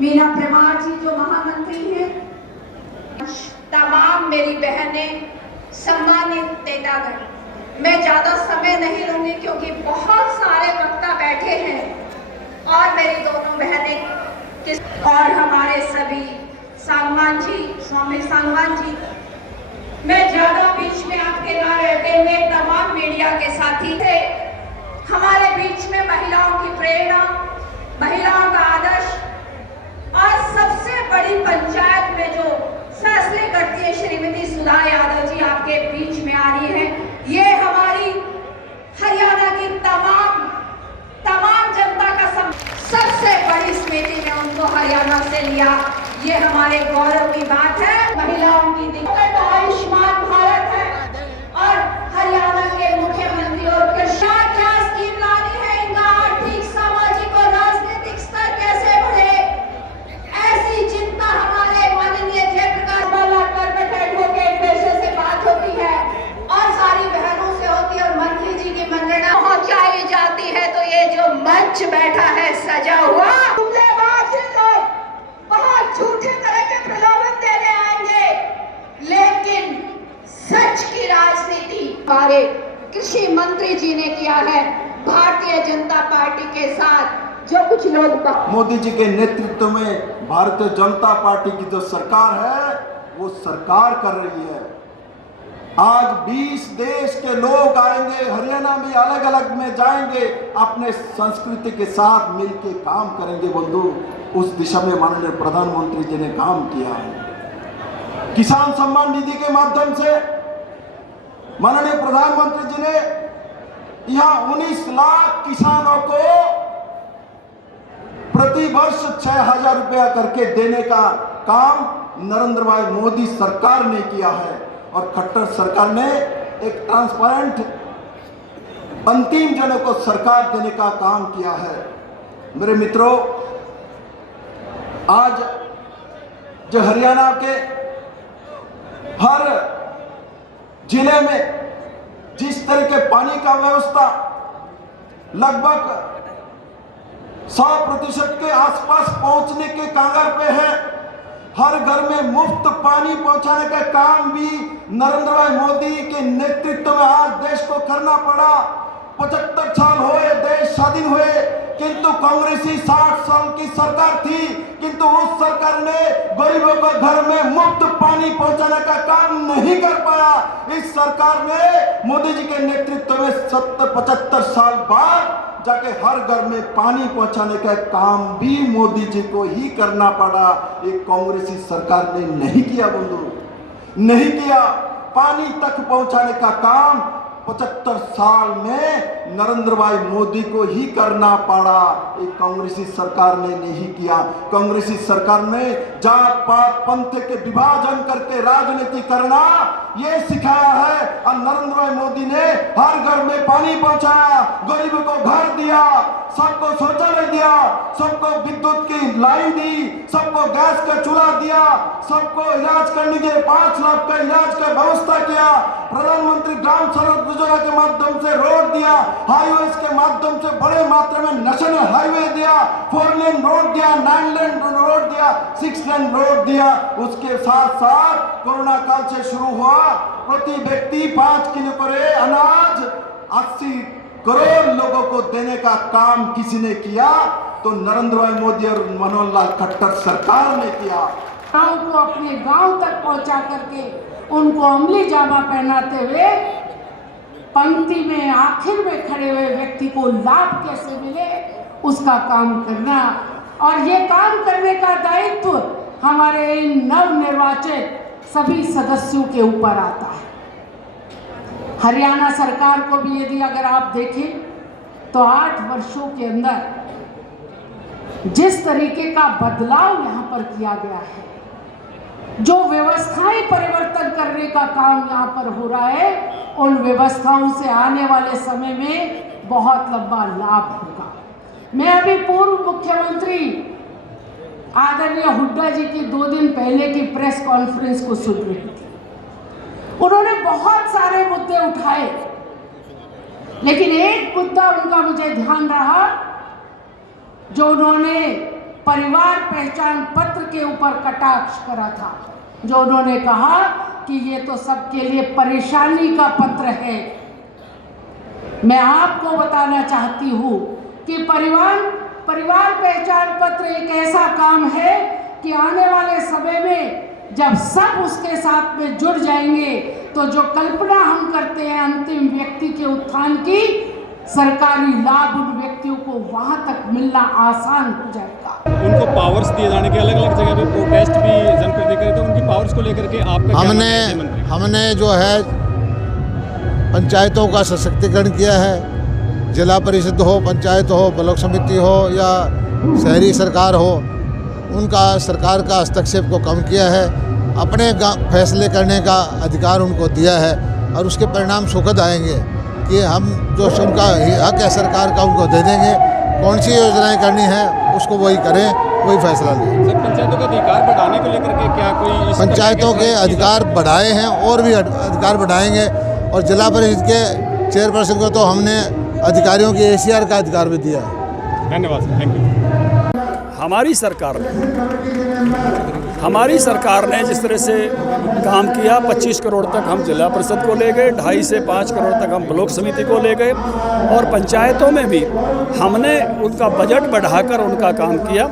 मीना परमार जी जो महामंत्री हैं, तमाम मेरी बहनें, सम्मानित नेतागण, मैं ज्यादा समय नहीं लूंगी क्योंकि बहुत सारे वक्ता बैठे हैं और मेरी दोनों बहनें और हमारे सभी सांगवान जी, स्वामी सांगवान जी, मैं ज्यादा बीच में आपके ना रहते हुए तमाम मीडिया के साथी थे। हमारे बीच में महिलाओं की प्रेरणा, महिलाओं का आदर्श और सबसे बड़ी पंचायत में जो फैसले करती है श्रीमती सुधा यादव जी आपके बीच में आ रही है। ये हमारी हरियाणा की तमाम जनता का सबसे बड़ी समिति ने उनको हरियाणा से लिया। ये हमारे गौरव की बात है। महिलाओं की दिक्कत आयुष्मान भारत है और हरियाणा के मुख्यमंत्री और कृषि क्या स्कीम लानी है, इनका आर्थिक, सामाजिक और राजनीतिक स्तर कैसे बढ़े, ऐसी चिंता हमारे माननीय जयप्रकाश बालाकर एडवोकेट पेशे से बात होती है और सारी बहनों से होती है और मंत्री जी की मंत्रणा पहुंचाई जाती है। तो ये जो मंच बैठा है सजा हुआ, बहुत झूठे तरह के प्रलोभन देने आएंगे, लेकिन सच की राजनीति हमारे कृषि मंत्री जी ने किया है भारतीय जनता पार्टी के साथ। जो कुछ लोग मोदी जी के नेतृत्व में भारतीय जनता पार्टी की जो सरकार है वो सरकार कर रही है। आज 20 देश के लोग आएंगे, हरियाणा में अलग अलग में जाएंगे, अपने संस्कृति के साथ मिलकर काम करेंगे। बंधु, उस दिशा में माननीय प्रधानमंत्री जी ने काम किया है। किसान सम्मान निधि के माध्यम से माननीय प्रधानमंत्री जी ने यहाँ 19 लाख किसानों को प्रति वर्ष 6,000 रुपया करके देने का काम नरेंद्र भाई मोदी सरकार ने किया है और खट्टर सरकार ने एक ट्रांसपेरेंट अंतिम जनों को सरकार देने का काम किया है। मेरे मित्रों, आज जो हरियाणा के हर जिले में जिस तरह के पानी का व्यवस्था लगभग 100% के आसपास पहुंचने के कांगर पे है, हर घर में मुफ्त पानी पहुंचाने का काम भी नरेंद्र भाई मोदी के नेतृत्व में आज देश को करना पड़ा। 75 साल हुए देश स्वाधीन हुए, किंतु कांग्रेसी 60 साल की सरकार थी, किंतु उस सरकार ने गरीबों को घर में मुफ्त पानी पहुंचाने का काम नहीं कर पाया। इस सरकार ने मोदी जी के नेतृत्व में 75 साल बाद जाके हर घर में पानी पहुंचाने का काम भी मोदी जी को ही करना पड़ा। एक कांग्रेसी सरकार ने नहीं किया बंधु, नहीं किया। पानी तक पहुंचाने का काम 75 साल में नरेंद्र भाई मोदी को ही करना पड़ा। एक कांग्रेसी सरकार ने नहीं किया। कांग्रेसी सरकार ने जात पात पंथ के विभाजन करके राजनीति करना ये सिखाया है और नरेंद्र भाई मोदी ने हर घर में पानी पहुंचाया, गरीबों को घर दिया, सबको शौचालय दिया, सबको विद्युत की लाइन दी, सबको गैस का चूल्हा दिया, सबको इलाज करने के 5 लाख का इलाज का व्यवस्था किया। प्रधानमंत्री ग्राम सड़क योजना के माध्यम से रोड दिया, हाईवे के माध्यम से बड़े मात्रा में नेशनल हाईवे दिया, 4 लेन रोड दिया, 9 लेन रोड दिया, 6 लेन रोड दिया। उसके साथ साथ कोरोना काल से शुरू हुआ प्रति व्यक्ति 5 किलो करे अनाज 80 करोड़ लोगों को देने का काम किसी ने किया तो नरेंद्र भाई मोदी और मनोहर लाल खट्टर सरकार ने किया। गांव को अपने गांव तक पहुंचा करके उनको अमली जामा पहनाते हुए पंक्ति में आखिर में खड़े हुए व्यक्ति को लाभ कैसे मिले उसका काम करना, और ये काम करने का दायित्व हमारे नवनिर्वाचित सभी सदस्यों के ऊपर आता है। हरियाणा सरकार को भी यदि अगर आप देखें तो 8 वर्षों के अंदर जिस तरीके का बदलाव यहाँ पर किया गया है, जो व्यवस्थाएं परिवर्तन करने का काम यहाँ पर हो रहा है, उन व्यवस्थाओं से आने वाले समय में बहुत लंबा लाभ होगा। मैं अभी पूर्व मुख्यमंत्री आदरणीय हुड्डा जी की 2 दिन पहले की प्रेस कॉन्फ्रेंस को सुन रही थी। उन्होंने बहुत सारे मुद्दे उठाए, लेकिन एक मुद्दा उनका मुझे ध्यान रहा जो उन्होंने परिवार पहचान पत्र के ऊपर कटाक्ष करा था, जो उन्होंने कहा कि ये तो सबके लिए परेशानी का पत्र है। मैं आपको बताना चाहती हूँ कि परिवार पहचान पत्र एक ऐसा काम है कि आने वाले समय में जब सब उसके साथ में जुड़ जाएंगे तो जो कल्पना हम करते हैं अंतिम व्यक्ति के उत्थान की, सरकारी लाभ उन व्यक्तियों को वहां तक मिलना आसान हो जाएगा। उनको पावर्स दिए जाने के अलग अलग जगह पे प्रोटेस्ट भी जनप्रतिनिधि करे, तो उनकी पावर्स को लेकर के आपका क्या मानना है? हमने जो है पंचायतों का सशक्तिकरण किया है। जिला परिषद हो, पंचायत हो, ब्लॉक समिति हो या शहरी सरकार हो, उनका सरकार का हस्तक्षेप को कम किया है। अपने फैसले करने का अधिकार उनको दिया है और उसके परिणाम सुखद आएंगे कि हम जो उनका हक है सरकार का उनको दे देंगे। कौन सी योजनाएं करनी है उसको वही करें, वही फैसला लें। सर, पंचायतों के अधिकार बढ़ाने को लेकर के क्या कोई पंचायतों के अधिकार बढ़ाए हैं और भी अधिकार बढ़ाएंगे, और जिला परिषद के चेयरपर्सन को तो हमने अधिकारियों की ACR का अधिकार भी दिया है। धन्यवाद सर, थैंक यू। हमारी सरकार ने जिस तरह से काम किया, 25 करोड़ तक हम जिला परिषद को ले गए, 2.5 से 5 करोड़ तक हम ब्लॉक समिति को ले गए, और पंचायतों में भी हमने उनका बजट बढ़ाकर उनका काम किया।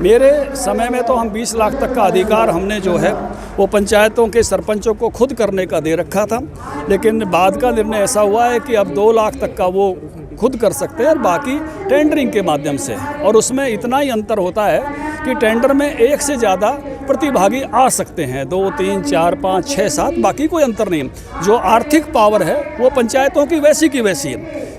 मेरे समय में तो हम 20 लाख तक का अधिकार हमने जो है वो पंचायतों के सरपंचों को खुद करने का दे रखा था, लेकिन बाद का निर्णय ऐसा हुआ है कि अब 2 लाख तक का वो खुद कर सकते हैं और बाकी टेंडरिंग के माध्यम से। और उसमें इतना ही अंतर होता है कि टेंडर में एक से ज़्यादा प्रतिभागी आ सकते हैं, 2, 3, 4, 5, 6, 7, बाकी कोई अंतर नहीं। जो आर्थिक पावर है वो पंचायतों की वैसी की वैसी है,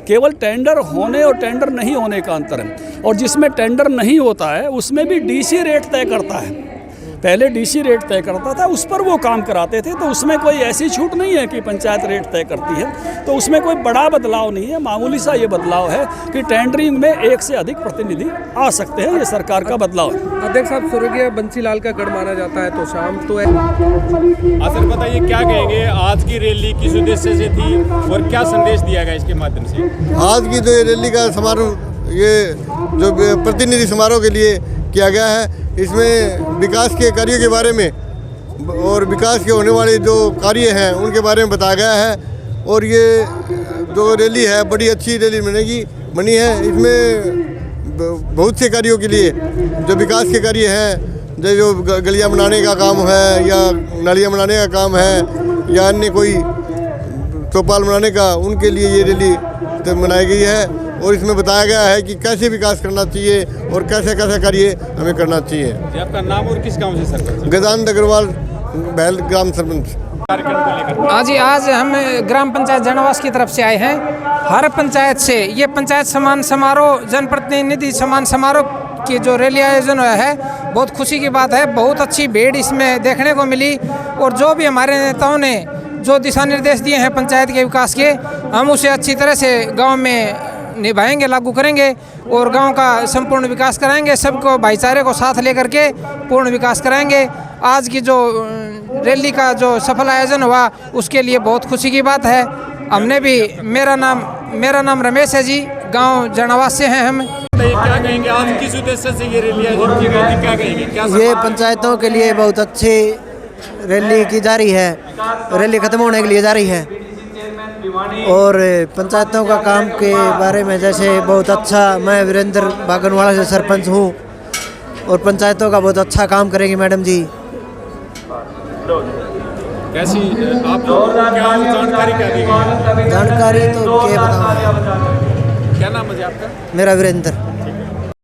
केवल टेंडर होने और टेंडर नहीं होने का अंतर है। और जिसमें टेंडर नहीं होता है उसमें भी DC रेट तय करता है। पहले DC रेट तय करता था, उस पर वो काम कराते थे, तो उसमें कोई ऐसी छूट नहीं है कि पंचायत रेट तय करती है। तो उसमें कोई बड़ा बदलाव नहीं है, मामूली सा ये बदलाव है कि टेंडरिंग में एक से अधिक प्रतिनिधि आ सकते हैं। ये सरकार का बदलाव है। अध्यक्ष साहब, स्वर्गीय बंसीलाल का गढ़ माना जाता है, तो शाम तो है। सर बताइए, क्या कहेंगे, आज की रैली किस उद्देश्य से थी और क्या संदेश दिया गया इसके माध्यम से? आज की जो रैली का समारोह, ये जो प्रतिनिधि समारोह के लिए किया गया है, इसमें विकास के कार्यों के बारे में और विकास के होने वाले जो कार्य हैं उनके बारे में बताया गया है। और ये जो रैली है बड़ी अच्छी रैली बनी है। इसमें बहुत से कार्यों के लिए जो विकास के कार्य हैं, जो गलियां बनाने का काम है या नालियां बनाने का काम है या अन्य कोई चौपाल बनाने का, उनके लिए ये रैली बनाई गई है। और इसमें बताया गया है कि कैसे विकास करना चाहिए और कैसे कैसे कार्य हमें करना चाहिए। जी, आपका नाम और किस गांव से सरपंच? गजानंद अग्रवाल, बैल ग्राम सरपंच। कार्यक्रम को लेकर आज हम ग्राम पंचायत जनावास की तरफ से आए हैं। हर पंचायत से ये पंचायत सम्मान समारोह, जनप्रतिनिधि सम्मान समारोह की जो रैली आयोजन हुआ है, बहुत खुशी की बात है। बहुत अच्छी भीड़ इसमें देखने को मिली, और जो भी हमारे नेताओं ने जो दिशा निर्देश दिए हैं पंचायत के विकास के, हम उसे अच्छी तरह से गाँव में निभाएंगे, लागू करेंगे और गांव का संपूर्ण विकास कराएंगे। सबको भाईचारे को साथ लेकर के पूर्ण विकास कराएंगे। आज की जो रैली का जो सफल आयोजन हुआ उसके लिए बहुत खुशी की बात है। हमने भी, मेरा नाम रमेश है जी, गांव जनावास से हैं हम। क्या कहेंगे, आज किस उद्देश्य से ये रैली आयोजित की गई थी, क्या कहेंगे? क्या ये पंचायतों के लिए बहुत अच्छी रैली की जा रही है, रैली खत्म होने के लिए जा रही है। और पंचायतों का काम के बारे में जैसे बहुत अच्छा, मैं वीरेंद्र बागनवाड़ा से सरपंच हूँ और पंचायतों का बहुत अच्छा काम करेंगी मैडम जी। कैसी आपको क्या जानकारी क्या दी गई? जानकारी तो क्या बताऊँ। क्या नाम है आपका? मेरा वीरेंद्र।